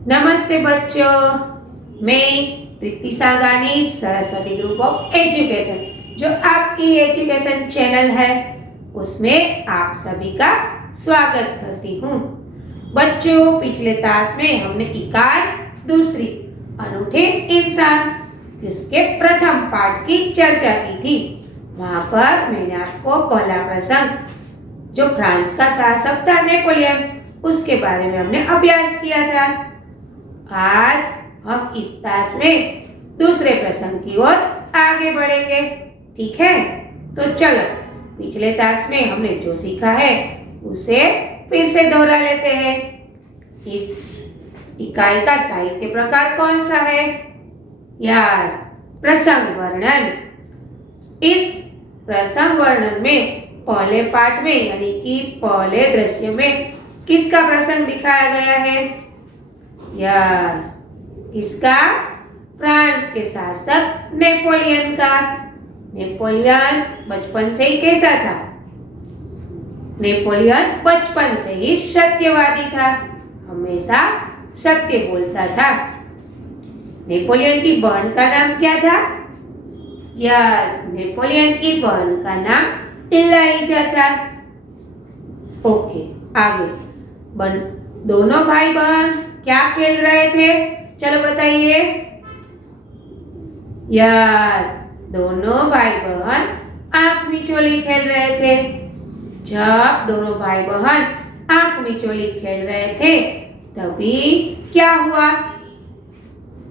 नमस्ते बच्चों, मैं तृप्ति सागानी सरस्वती ग्रुप ऑफ एजुकेशन जो आपकी एजुकेशन चैनल है उसमें आप सभी का स्वागत करती हूँ। बच्चों, पिछले क्लास में हमने इकाई दूसरी अनूठे इंसान इसके प्रथम पाठ की चर्चा की थी। वहाँ पर मैंने आपको पहला प्रसंग जो फ्रांस का शासक था नेपोलियन उसके बारे में हमने अभ्यास किया था। आज हम इस क्लास में दूसरे प्रसंग की ओर आगे बढ़ेंगे। ठीक है, तो चलो पिछले क्लास में हमने जो सीखा है उसे फिर से दोहरा लेते हैं। इस इकाई का साहित्य प्रकार कौन सा है? यस, प्रसंग वर्णन। इस प्रसंग वर्णन में पहले पाठ में यानी कि पहले दृश्य में किसका प्रसंग दिखाया गया है? यस, किसका? फ्रांस के शासक नेपोलियन का। नेपोलियन बचपन से ही कैसा था? नेपोलियन बचपन से ही सत्यवादी था, हमेशा सत्य बोलता था। नेपोलियन की बहन का नाम क्या था? यस, नेपोलियन की बहन का नाम इलाइजा था। ओके, आगे दोनों भाई बहन क्या खेल रहे थे? चलो बताइए। यस, दोनों भाई बहन आंख मिचोली खेल रहे थे। जब दोनों भाई बहन आंख मिचोली खेल रहे थे तभी क्या हुआ?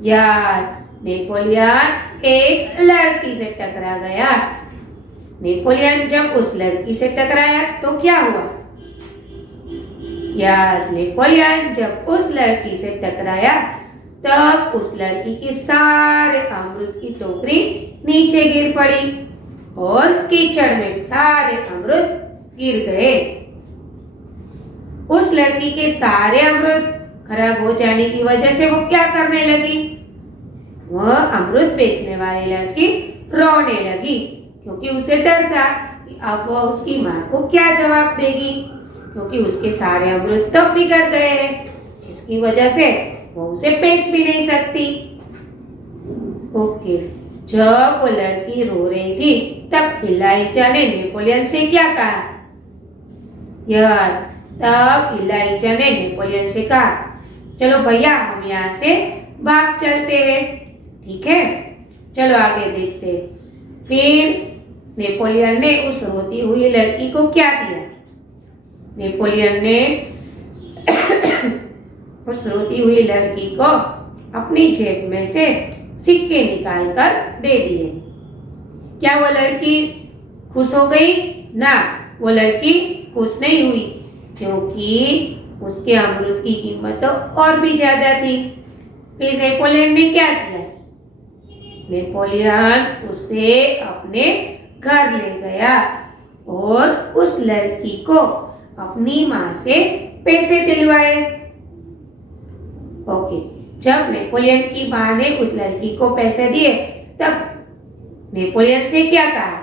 यार, नेपोलियन एक लड़की से टकरा गया। नेपोलियन जब उस लड़की से टकराया तो क्या हुआ? यस, नेपोलियन जब उस लड़की से टकराया तब उस लड़की की सारे अमृत की टोकरी नीचे गिर पड़ी और कीचड़ में सारे अमृत गिर गए। उस लड़की के सारे अमृत खराब हो जाने की वजह से वो क्या करने लगी? वह अमृत बेचने वाली लड़की रोने लगी क्योंकि उसे डर था कि अब वह उसकी मां को क्या जवाब देगी, क्योंकि उसके सारे अमृत तो बिगड़ गए हैं जिसकी वजह से वो उसे बेच भी नहीं सकती। ओके, जब वो लड़की रो रही थी तब इलाइजा ने नेपोलियन से क्या कहा? यार, तब इलाइजा ने नेपोलियन से कहा, चलो भैया हम यहाँ से भाग चलते हैं। ठीक है, चलो आगे देखते हैं। फिर नेपोलियन ने उस रोती हुई लड़की को क्या दिया? नेपोलियन ने उस रोती हुई लड़की को अपनी जेब में से सिक्के निकालकर दे दिए। क्या वो लड़की खुश हो गई? ना, वो लड़की खुश नहीं हुई क्योंकि उसके अमृत की कीमत तो और भी ज्यादा थी। फिर नेपोलियन ने क्या किया? नेपोलियन उसे अपने घर ले गया और उस लड़की को अपनी मां से पैसे दिलवाए। ओके, जब नेपोलियन की मां ने उस लड़की को पैसे दिए तब नेपोलियन से क्या कहा?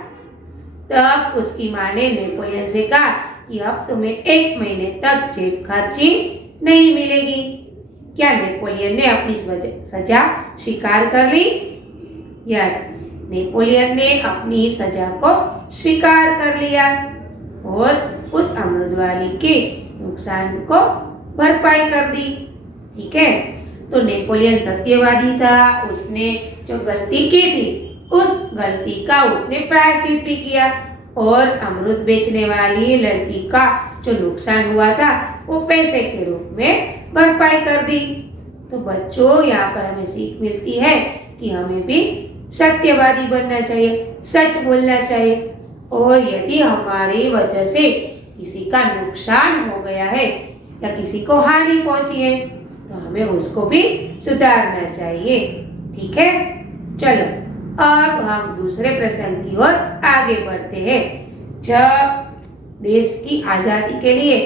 तब उसकी मां ने नेपोलियन से कहा कि अब तुम्हें 1 महीने तक जेब खर्ची नहीं मिलेगी। क्या नेपोलियन ने अपनी सजा स्वीकार कर ली? यस, नेपोलियन ने अपनी सजा को स्वीकार कर लिया और उस अमृत वाली के नुकसान को भरपाई कर दी। ठीक है, तो नेपोलियन सत्यवादी था, उसने जो गलती की थी उस गलती का उसने प्रायश्चित भी किया और अमृत बेचने वाली लड़की का जो नुकसान हुआ था वो पैसे के रूप में भरपाई कर दी। तो बच्चों, यहाँ पर हमें सीख मिलती है कि हमें भी सत्यवादी बनना चाहिए, सच बोलना चाहिए और यदि हमारी वजह से किसी का नुकसान हो गया है या किसी को हानि पहुंची है तो हमें उसको भी सुधारना चाहिए। ठीक है, चलो अब हम दूसरे प्रसंग की ओर आगे बढ़ते हैं। जब देश की आजादी के लिए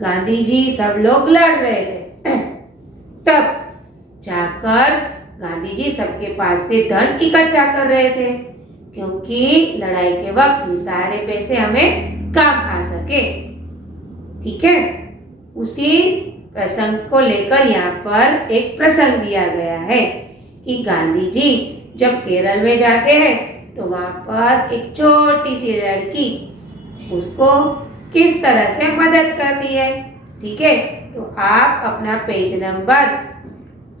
गांधी जी सब लोग लड़ रहे थे तब जाकर गांधी जी सबके पास से धन इकट्ठा कर रहे थे क्योंकि लड़ाई के वक्त ये सारे पैसे हमें काम आ सके। ठीक है, उसी प्रसंग को लेकर यहाँ पर एक प्रसंग दिया गया है कि गांधी जी जब केरल में जाते हैं तो वहाँ पर एक छोटी सी लड़की उसको किस तरह से मदद करती है। ठीक है, तो आप अपना पेज नंबर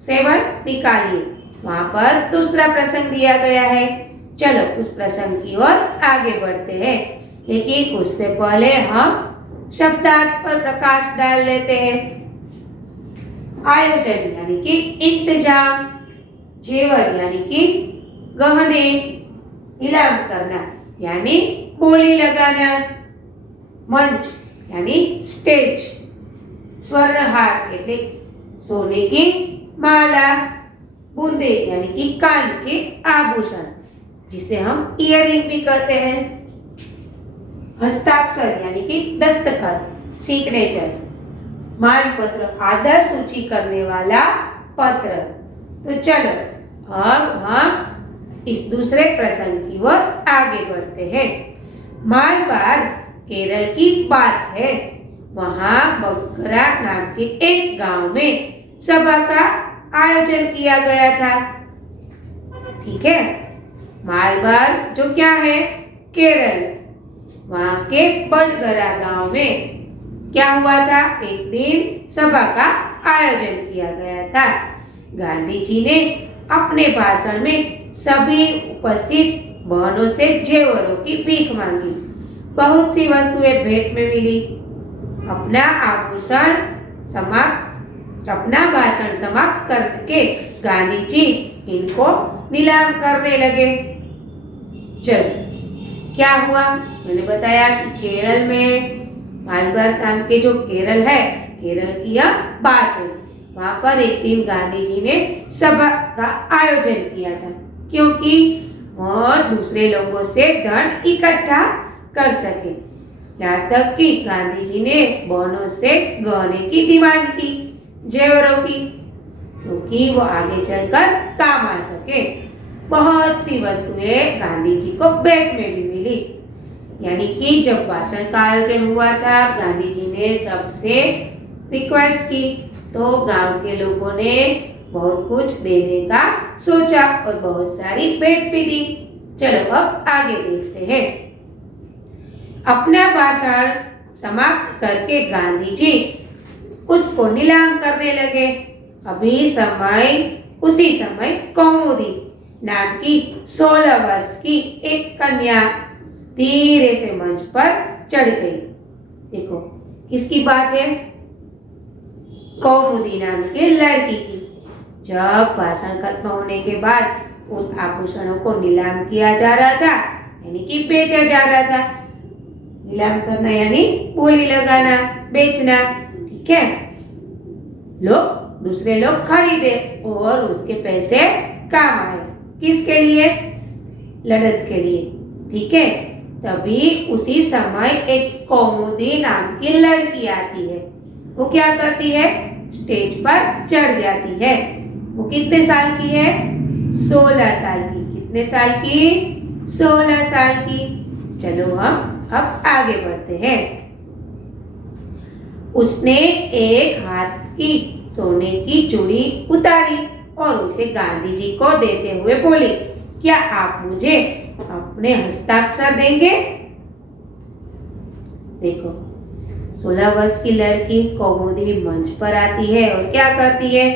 7 निकालिए, वहाँ पर दूसरा प्रसंग दिया गया है। चलो उस प्रसंग की ओर आगे बढ़ते हैं, लेकिन उससे पहले हम शब्दार्थ पर प्रकाश डाल लेते हैं। आयोजन यानी कि इंतजाम, जेवर यानी कि गहने, नीलाम करना यानी बोली लगाना, मंच यानी स्टेज, स्वर्णहार એટલે सोने की माला, बूंदे यानी कि कान के आभूषण जिसे हम इयररिंग भी कहते हैं, हस्ताक्षर यानी कि दस्तखत सिग्नेचर, मानपत्र आदर सूची करने वाला पत्र। तो चलो अब हम इस दूसरे प्रसंग की ओर आगे बढ़ते हैं। मालबार केरल की बात है। वहां बगरा नाम के एक गांव में सभा का आयोजन किया गया था। ठीक है, मालबार जो क्या है, केरल, वहां के बड़गरा गांव में क्या हुआ था, एक दिन सभा का आयोजन किया गया था। गांधी जी ने अपने भाषण में सभी उपस्थित बहनों से जेवरों की भीख मांगी। बहुत सी वस्तुएं भेंट में मिली। अपना भाषण समाप्त करके गांधी जी इनको नीलाम करने लगे। चलो क्या हुआ, मैंने बताया कि केरल में मालबार नाम के जो केरल है, केरल की यह बात है। वहां पर एक दिन गांधी जी ने सभा का आयोजन किया था, क्योंकि वह दूसरे लोगों से धन इकट्ठा कर सके। यहाँ तक कि गांधी जी ने बहनों से गहने की डिमांड की, जेवरों की, क्योंकि वो आगे चलकर काम आ सके। बहुत सी वस्तुएं गांधी जी को भेंट में भी मिली। यानी कि जब भाषण का आयोजन हुआ था, गांधी जी ने सबसे रिक्वेस्ट की, तो गांव के लोगों ने बहुत कुछ देने का सोचा और बहुत सारी भेंट भी दी। चलो अब आगे देखते हैं। अपना भाषण समाप्त करके गांधी जी उसको नीलाम करने लगे। उसी समय कौमुदी नाम की 16 वर्ष की एक कन्या धीरे से मंच पर चढ़ गई। देखो किसकी बात है, कौमुदी नाम की लड़की की। जब भाषण खत्म होने के बाद उस आभूषणों को नीलाम किया जा रहा था, यानी कि बेचा जा रहा था। नीलाम करना यानी बोली लगाना, बेचना। ठीक है, दूसरे लोग खरीदे और उसके पैसे काम आए। किसके लिए, लड़त के लिए। ठीक है, तभी उसी समय एक कौमुदी नाम की लड़की आती है। वो क्या करती है, स्टेज पर चढ़ जाती है। वो कितने साल की है, 16 साल की। कितने साल की, 16 साल की। चलो हम अब आगे बढ़ते हैं। उसने एक हाथ की सोने की चूड़ी उतारी और उसे गांधी जी को देते हुए बोली, क्या आप मुझे अपने हस्ताक्षर देंगे। देखो 16 वर्ष की लड़की कौमुदी मंच पर आती है और क्या करती है,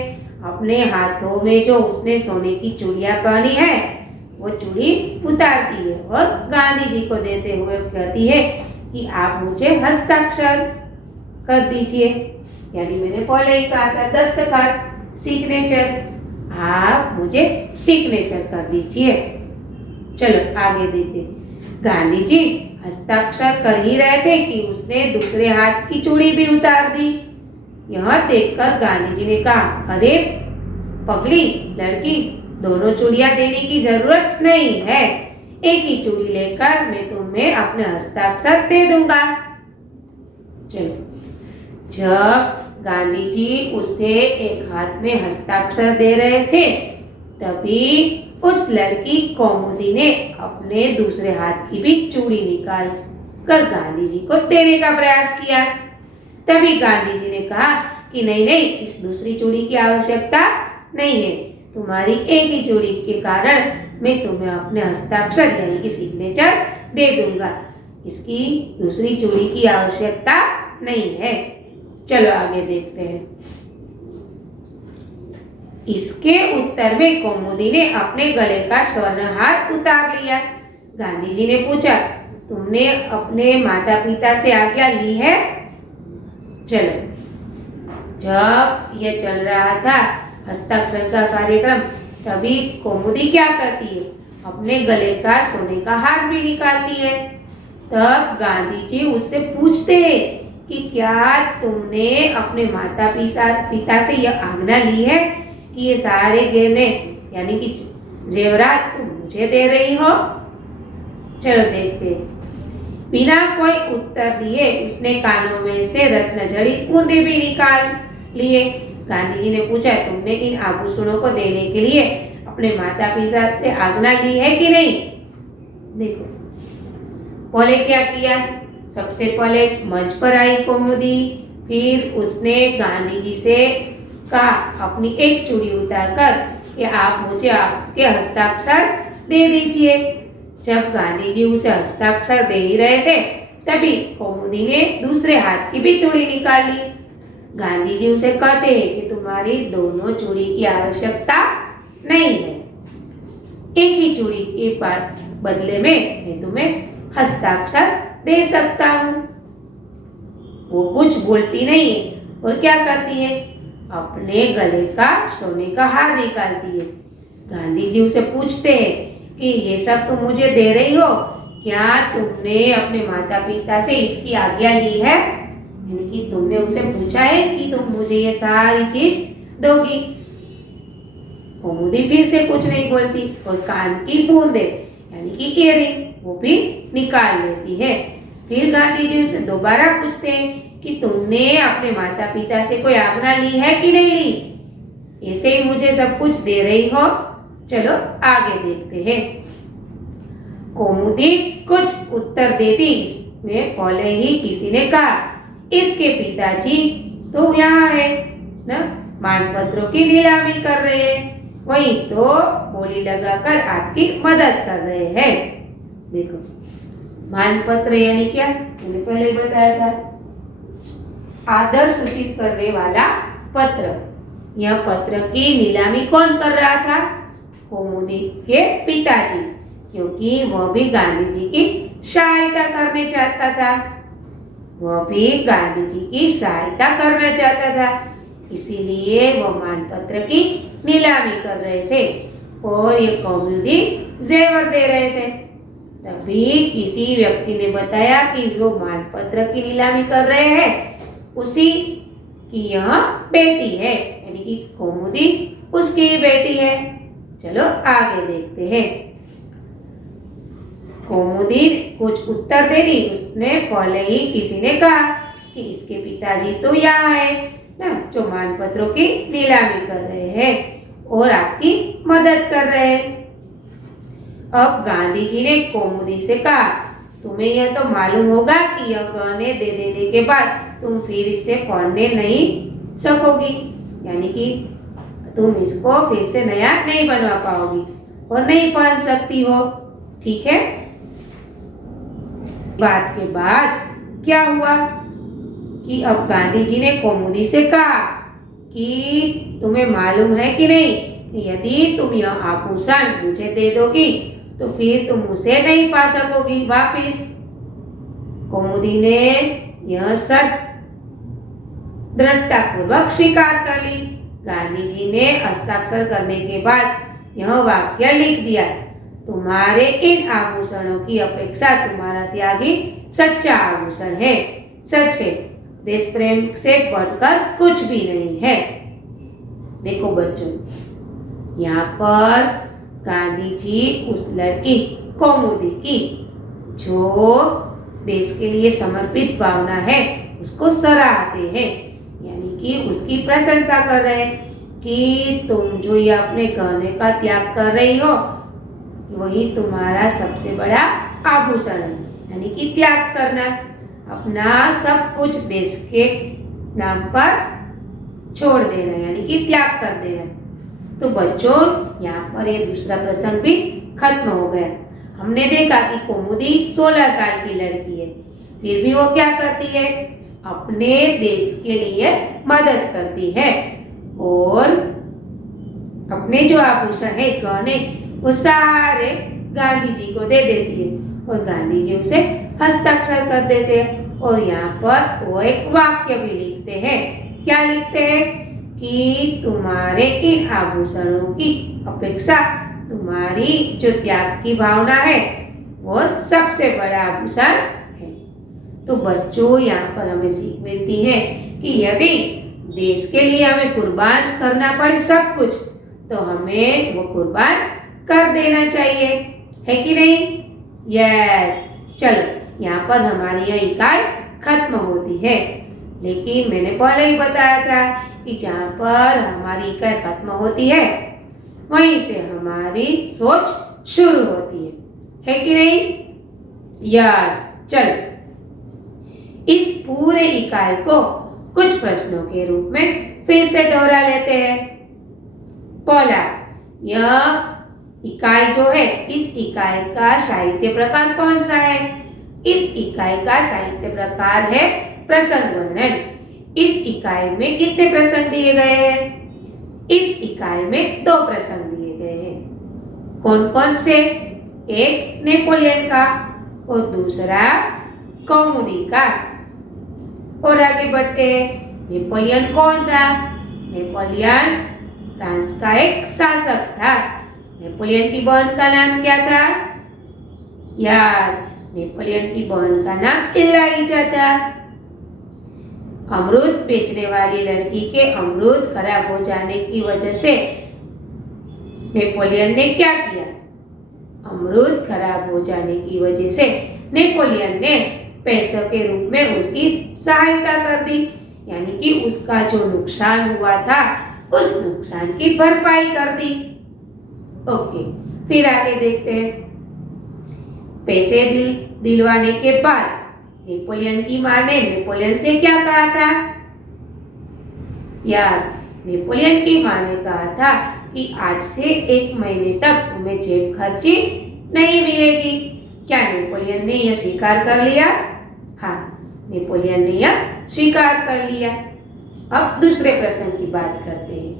अपने हाथों में जो उसने सोने की चूड़ियां पहनी है वो चूड़ी उतारती है और गांधी जी को देते हुए कहती है कि आप मुझे हस्ताक्षर कर दीजिए। यानी मैंने पहले ही कहा था दस्तखत, सिग्नेचर, आप मुझे सिग्नेचर कर दीजिए। चलो आगे देखते। गांधी जी हस्ताक्षर कर ही रहे थे कि उसने दूसरे हाथ की चूड़ी भी उतार दी। यह देखकर गांधी जी ने कहा, अरे पगली लड़की, दोनों चूड़ियां देने की जरूरत नहीं है, एक ही चूड़ी लेकर मैं तुम्हें अपने हस्ताक्षर दे दूंगा। चलो, जब गांधी जी उसे एक हाथ में हस्ताक्षर दे रहे थे, तभी उस लड़की कौमुदी ने अपने दूसरे हाथ की भी चूड़ी निकाल कर गांधी जी को देने का प्रयास किया। तभी गांधी जी ने कहा कि नहीं नहीं, इस दूसरी चूड़ी की आवश्यकता नहीं है, तुम्हारी एक ही चूड़ी के कारण मैं तुम्हें अपने हस्ताक्षर यानी कि सिग्नेचर दे दूंगा, इसकी दूसरी चूड़ी की आवश्यकता नहीं है। चलो आगे देखते हैं। इसके उत्तर में कौमुदी ने अपने गले का स्वर्णहार उतार लिया। गांधी जी ने पूछा, तुमने अपने माता पिता से आज्ञा ली है? चलो, जब यह चल रहा था हस्ताक्षर का कार्यक्रम, तभी कौमुदी क्या करती है, अपने गले का सोने का हार भी निकालती है। तब गांधी जी उससे पूछते हैं कि क्या तुमने अपने माता पिता से यह आज्ञा ली है कि ये सारे गहने यानी कि जेवरात तुम मुझे दे रही हो? चलो देखते हैं। बिना कोई उत्तर दिए उसने कानों में से रत्न जड़ित बूंदे भी निकाल लिए। गांधी जी ने पूछा, तुमने इन आभूषणों को देने के लिए अपने माता पिता से आज्ञा ली है कि नहीं? देखो, पहले क्या किया, सबसे पहले मंच पर आई कौमुदी, फिर उसने गांधी जी से कहा अपनी एक चूड़ी उतारकर कि आप मुझे आपके हस्ताक्षर दे दीजिए। जब गांधी जी उसे हस्ताक्षर दे ही रहे थे, तभी कौमुदी ने दूसरे हाथ की भी चूड़ी निकाल ली। गांधी जी उसे कहते हैं कि तुम्हारी दोनों चूड़ी की आवश्यकता नहीं है, एक ही चूड़ी के बदले में मैं तुम्हें हस्ताक्षर दे सकता हूँ। वो कुछ बोलती नहीं है और क्या करती है, अपने गले का सोने का हार निकालती है। गांधी जी उसे पूछते हैं कि ये सब तुम मुझे दे रही हो, क्या तुमने अपने माता पिता से इसकी आज्ञा ली है? यानी कि तुमने उसे पूछा है कि तुम मुझे ये सारी चीज दोगी। कौमुदी फिर से कुछ नहीं बोलती और कान की बूंदे यानी कि इयरिंग वो भी निकाल लेती है। फिर गांधी जी उसे दोबारा पूछते हैं कि तुमने अपने माता पिता से कोई आज्ञा ली है कि नहीं ली? ऐसे ही मुझे सब कुछ दे रही हो? चलो आगे देखते हैं। कौमुदी कुछ उत्तर देती, इसमें पहले ही किसी ने कहा, इसके पिताजी तो यहाँ है ना, मानपत्रों की नीलामी कर रहे हैं, वही तो बोली लगाकर आपकी मदद कर रहे हैं। देखो, मानपत्र यानी क्या, मैंने पहले ही बताया था, आदर सूचित करने वाला पत्र। यह पत्र की नीलामी कौन कर रहा था? कौमुदी के पिताजी, क्योंकि वह भी गांधी जी की सहायता करने चाहता था। वह भी गांधी जी की सहायता करना चाहता था, इसीलिए वह मानपत्र की नीलामी कर रहे थे और ये कौमुदी जेवर दे रहे थे। तभी किसी व्यक्ति ने बताया कि वो मानपत्र की नीलामी कर रहे हैं, उसी की यह बेटी है, यानी कि कौमुदी उसकी बेटी है। चलो आगे देखते हैं। कौमुदी कुछ उत्तर दे दी, उसने पहले ही किसी ने कहा कि इसके पिताजी तो यहाँ है ना, जो मानपत्रों की नीलामी कर रहे हैं और आपकी मदद कर रहे हैं। अब गांधी जी ने कौमुदी से कहा, तुम्हें यह तो मालूम होगा कि यह गहने दे देने के बाद तुम फिर इसे पहनने नहीं सकोगी, यानी कि तुम इसको फिर से नया नहीं बनवा पाओगी और नहीं पहन सकती हो, ठीक है? बात के बाद क्या हुआ कि अब गांधी जी ने कौमुदी से कहा कि तुम्हें मालूम है कि नहीं कि यदि तुम यह आभूषण मुझे दे दोगी तो फिर तुम उसे नहीं पा सकोगी वापिस। कौमुदी ने यह शर्त दृढ़तापूर्वक स्वीकार कर ली। गांधी जी ने हस्ताक्षर करने के बाद यह वाक्य लिख दिया, तुम्हारे इन आभूषणों की अपेक्षा तुम्हारा त्यागी सच्चा आभूषण है। सच है, देश प्रेम से बढ़कर कुछ भी नहीं है। देखो बच्चों, यहाँ पर गांधी जी उस लड़की कौमुदी की जो देश के लिए समर्पित भावना है उसको सराहते हैं, यानी कि उसकी प्रशंसा कर रहे हैं कि तुम जो ये अपने गहने का त्याग कर रही हो वही तुम्हारा सबसे बड़ा आभूषण है, यानी कि त्याग करना, अपना सब कुछ देश के नाम पर छोड़ देना यानी कि त्याग कर देना। तो बच्चों यहाँ पर ये दूसरा प्रसंग भी खत्म हो गया। हमने देखा कि कौमुदी 16 साल की लड़की है, फिर भी वो क्या करती है, अपने देश के लिए मदद करती है और अपने जो आभूषण है, गहने, वो सारे गांधी जी को दे देती है और गांधी जी उसे हस्ताक्षर कर देते हैं। और यहाँ पर वो एक वाक्य भी लिखते हैं। क्या लिखते हैं कि तुम्हारे इन आभूषणों की अपेक्षा तुम्हारी जो त्याग की भावना है वो सबसे बड़ा आभूषण है। तो बच्चों यहाँ पर हमें सीख मिलती है कि यदि देश के लिए हमें कुर्बान करना पड़े सब कुछ, तो हमें वो कुर्बान कर देना चाहिए, है कि नहीं? यस। चलो यहाँ पर हमारी यह इकाई खत्म होती है, लेकिन मैंने पहले ही बताया था कि जहाँ पर हमारी इकाई खत्म होती है वहीं से हमारी सोच शुरू होती है कि नहीं? यस। चलो इस पूरे इकाई को कुछ प्रश्नों के रूप में फिर से दोहरा लेते हैं। पहला, यह इकाई जो है, इस इकाई का साहित्य प्रकार कौन सा है? इस इकाई का साहित्य प्रकार है प्रसंग वर्णन। इस इकाई में कितने प्रसंग दिए गए हैं? इस इकाई में 2 प्रसंग दिए गए हैं। कौन कौन से? एक नेपोलियन का और दूसरा कौमुदी का। और आगे बढ़ते हैं। नेपोलियन कौन था? नेपोलियन फ्रांस का एक शासक था। नेपोलियन की बहन का नाम क्या था? यार, नेपोलियन की बहन का नाम इलाइजा था। अमरूद बेचने वाली लड़की के अमरूद खराब हो जाने की वजह से नेपोलियन ने क्या किया? अमरूद खराब हो जाने की वजह से नेपोलियन ने पैसों के रूप में उसकी सहायता कर दी, यानी कि उसका जो नुकसान हुआ था उस नुकसान की भरपाई कर दी। ओके, फिर आगे देखते हैं। पैसे दिलवाने के बाद नेपोलियन की मां ने नेपोलियन से क्या कहा था? यस, नेपोलियन की मां ने कहा था कि आज से 1 महीने तक तुम्हें जेब खर्ची नहीं मिलेगी। क्या नेपोलियन ने यह स्वीकार कर लिया? हाँ, नेपोलियन ने यह स्वीकार कर लिया। अब दूसरे प्रसंग की बात करते हैं।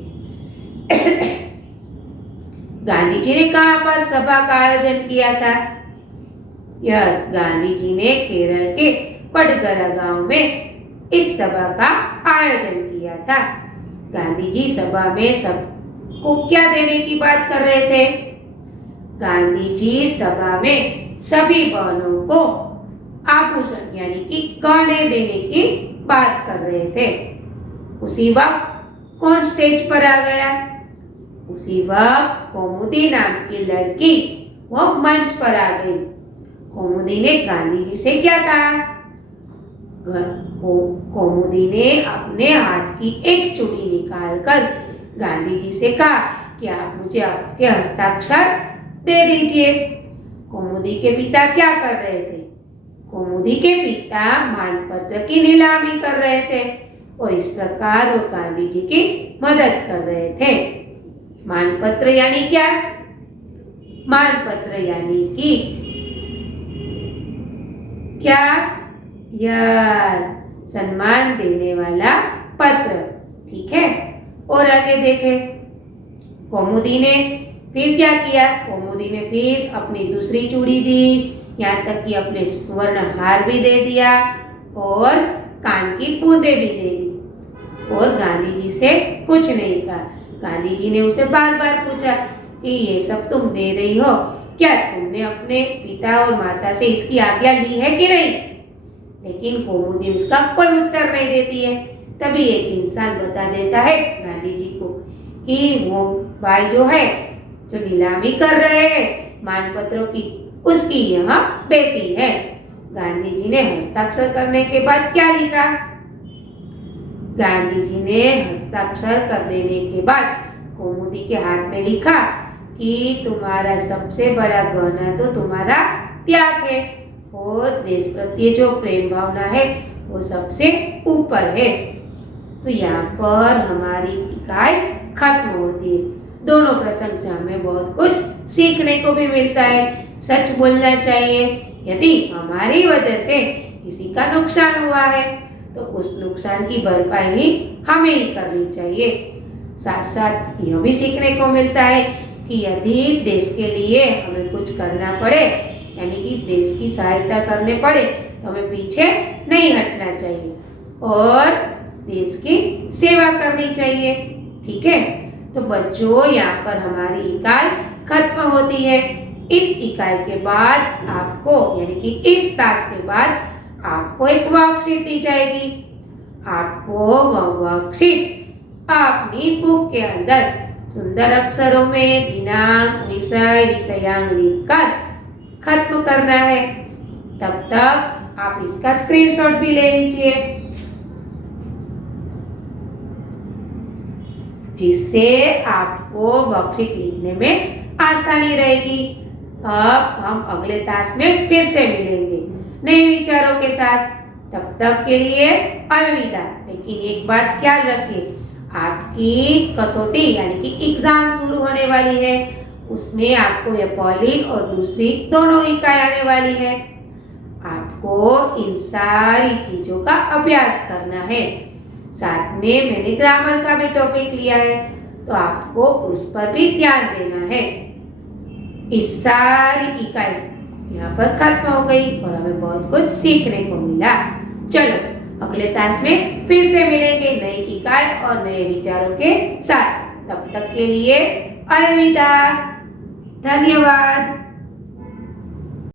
गांधी जी ने कहाँ पर सभा का आयोजन किया था? यस, गांधी जी ने केरल के पडगरा गांव में इस सभा का आयोजन किया था। गांधी जी सभा में सबको क्या देने की बात कर रहे थे? गांधी जी सभा में सभी बहनों को आभूषण यानी कि गहने देने की बात कर रहे थे। उसी वक्त कौन स्टेज पर आ गया? उसी वक्त कौमुदी नाम की लड़की वो मंच पर आ गई। कौमुदी ने गांधी जी से क्या कहा? कौमुदी ने अपने हाथ की एक चूड़ी निकालकर गांधी जी से कहा कि आप मुझे आपके हस्ताक्षर दे दीजिए। कौमुदी के पिता क्या कर रहे थे? कौमुदी के पिता मानपत्र की नीलामी कर रहे थे और इस प्रकार वो गांधी जी की मदद कर रहे थे। मानपत्र यानी क्या? मानपत्र यानी कि क्या? यार, सम्मान देने वाला पत्र। ठीक है, और आगे देखें। कौमुदी ने फिर क्या किया? कौमुदी ने फिर अपनी दूसरी चूड़ी दी, यहाँ तक कि अपने स्वर्ण हार भी दे दिया और कान की बूंदें भी दे दी और गांधी जी से कुछ नहीं कहा। गांधी जी ने उसे बार बार पूछा कि ये सब तुम दे रही हो, क्या तुमने अपने पिता और माता से इसकी आज्ञा ली है कि नहीं? लेकिन कौमुदी उसका कोई उत्तर नहीं देती है। तभी एक इंसान बता देता है गांधी जी को कि वो भाई जो है, जो नीलामी कर रहे हैं मानपत्रों की, उसकी यह बेटी है। गांधी जी ने हस्ताक्षर करने के बाद क्या लिखा? गांधी जी ने हस्ताक्षर कर देने के बाद कौमुदी के हाथ में लिखा कि तुम्हारा सबसे बड़ा गहना तो तुम्हारा त्याग है और देश प्रत्ये जो प्रेम भावना है वो सबसे ऊपर है। तो यहाँ पर हमारी इकाई खत्म होती है। दोनों प्रसंग से हमें बहुत कुछ सीखने को भी मिलता है। सच बोलना चाहिए। यदि हमारी वजह से किसी का नुकसान हुआ है तो उस नुकसान की भरपाई हमें ही करनी चाहिए। साथ साथ यह भी सीखने को मिलता है कि यदि देश के लिए हमें कुछ करना पड़े, यानी कि देश की सहायता करने पड़े, तो हमें पीछे नहीं हटना चाहिए और देश की सेवा करनी चाहिए। ठीक है, तो बच्चों यहाँ पर हमारी इकाई खत्म होती है। इस इकाई के बाद आपको, यानी कि इस टास्क के बाद आपको एक वर्कशीट दी जाएगी। आपको वह वर्कशीट अपनी बुक के अंदर सुंदर अक्षरों में दिनांक, विषय, विषयांक लिखकर खत्म करना है। तब तक आप इसका स्क्रीनशॉट भी ले लीजिए, जिससे आपको वर्कशीट लिखने में आसानी रहेगी। अब हम अगले टास्क में फिर से मिलेंगे नए विचारों के साथ। तब तक के लिए अलविदा। लेकिन एक बात ख्याल रखिए, आपकी कसौटी यानी कि एग्जाम शुरू होने वाली है, उसमें आपको ये पहली और दूसरी दोनों इकाई आने वाली है। आपको इन सारी चीजों का अभ्यास करना है। साथ में मैंने ग्रामर का भी टॉपिक लिया है, तो आपको उस पर भी ध्यान देना है। इस सारी इकाई यहाँ पर खत्म हो गई और हमें बहुत कुछ सीखने को मिला। चलो अगले टास्क में फिर से मिलेंगे नई इकाई और नए विचारों के साथ। तब तक के लिए अलविदा। धन्यवाद।